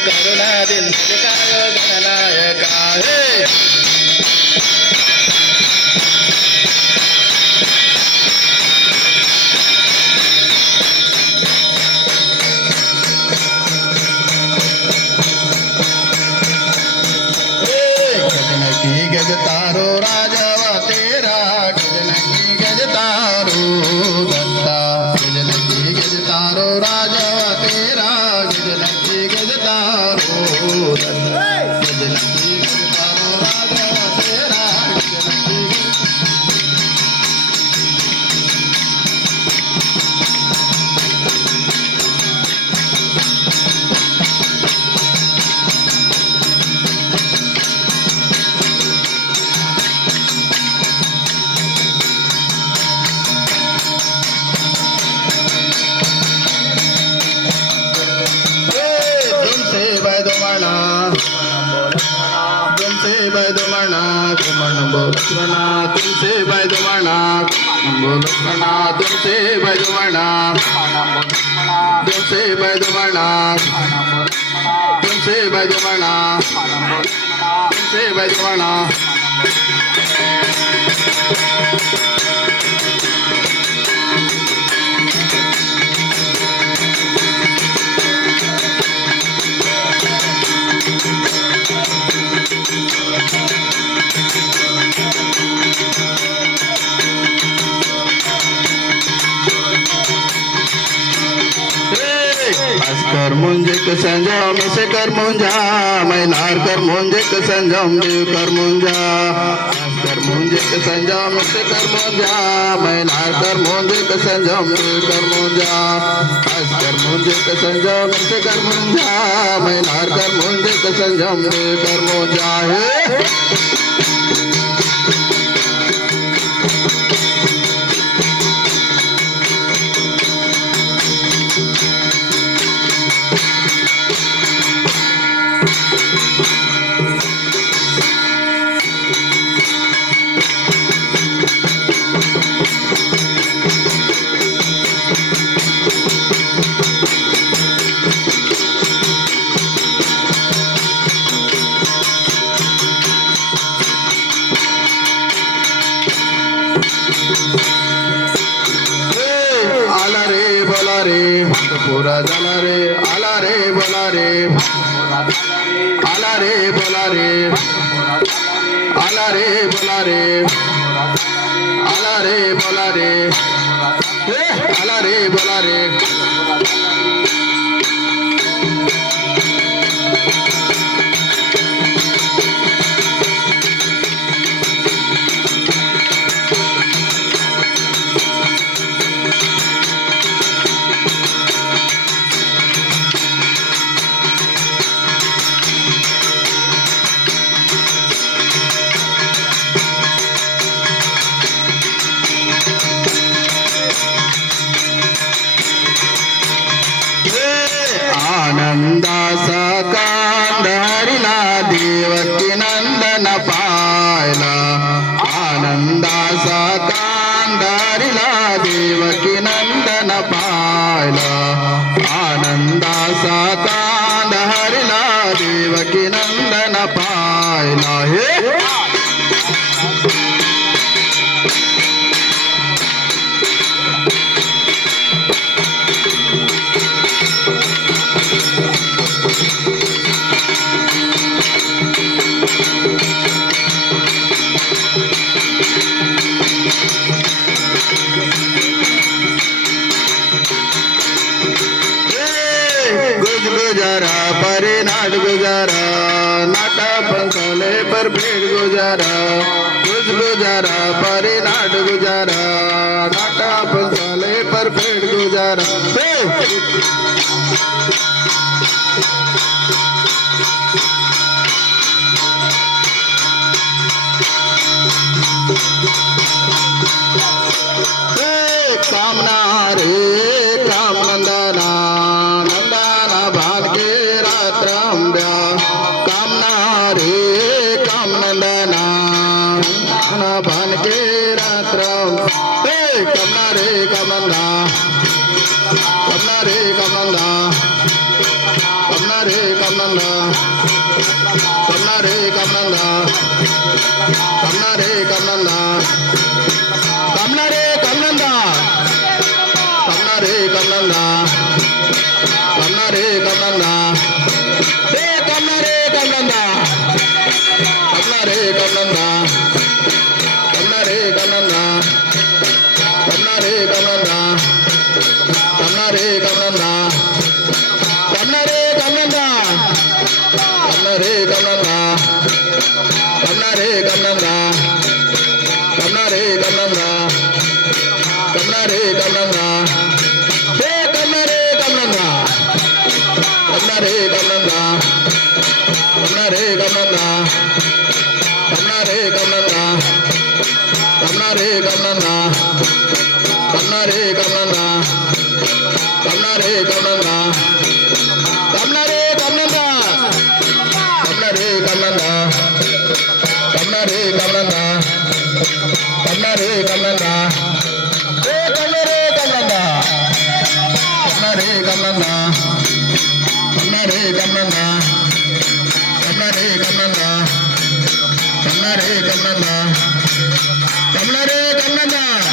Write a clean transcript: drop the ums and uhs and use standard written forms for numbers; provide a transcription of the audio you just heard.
करुणा दिनकाय गणनायका हे गजतारो राजवा तेरा गजनकी गजतारो दत्ता गजनकी गजतारो राजवा तेरा गजनकी गजतारो दत्ता गजनकी गजतारो राजवा तेरा गजनकी तुमसे बैदमना तुमसे बैदमना तुमसे बैदमना तुमसे बैदमना तुमसे बैदमना तुमसे बैदमना कर मुंजे क संजम से कर मुंजा मैनार कर मुंजे क संजम देव कर मुंजा कर मुंजे क संजम से कर मुंजा मैनार कर मुंजे क संजम देव कर मुंजा कर मुंजे क संजम से कर मुंजा मैनार कर मुंजे क संजम देव कर मुंजा हे पूरा जाला रे आला रे बोला रे आला रे बोला रे आला रे बोला रे आला रे बोला रे आला रे बोला रे आनंदाचा कांद हरिला देवकी नंदन पायला आनंदाचा कांद हरिला देवकी नंदन पायला आनंदाचा कांद हरिला देवकी नंदन पायला हे गुजारा परे नाट गुजारा नाटा पंसले पर भेड़ गुजारा गुजारा परे नाट गुजारा नाटा पंसले पर भेड़ गुजारा कामना रे काम नंदना नंदना भान के रात्र अंब्या कामना रे काम नंदना नंदना भान के रात्र कामना रे कामना कामना रे कामना कामना रे कमनंदा कमना रे कमनंदा कमना रे कमनंदा कमना रे कमनंदा कमना रे कमनंदा कमना रे कमनंदा हे कमना रे कमनंदा कमना रे कमनंदा कमना रे कमनंदा कमना रे कमनंदा कमना रे कमनंदा कमना रे कमनंदा कमना रे कमनंदा कमना रे कमनंदा कमना रे कमनंदा कमना रे कमनंदा हे कमना रे कमनंदा कमना रे कमनंदा कमना रे कमनंदा कमना रे कमनंदा कमना रे कमनंदा कमना रे कमनंदा कमना रे कमनंदा कमना रे कमनंदा कमना रे कमनंदा कमना रे कमनंदा कमना रे कमनंदा हे कमना रे कमनंदा कमना रे कमनंदा कमना रे कमनंदा कमना रे कमनंदा कमना रे कमनंदा कमना रे कमनंदा